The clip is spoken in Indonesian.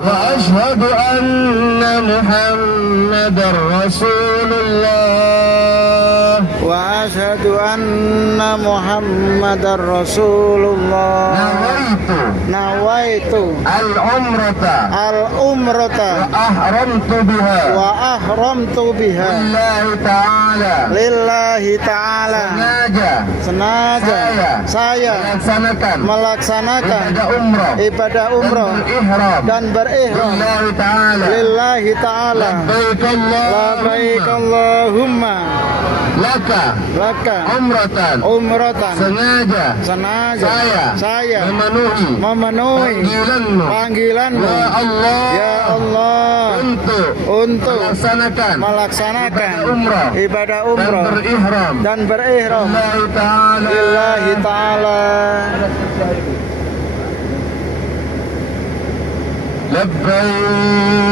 وأشهد أن محمدا رسول الله وأشهد أن محمدا رسول الله نويت نويت العمرة العمرة وأحرمت بها لله تعالى sengaja saya melaksanakan ibadah umroh dan berihram lillahi ta'ala labbaik Allahumma laka umratan sengaja saya memenuhi panggilanmu ya Allah untuk melaksanakan ibadah umroh dan berihram lillahi ta'ala. Labbaik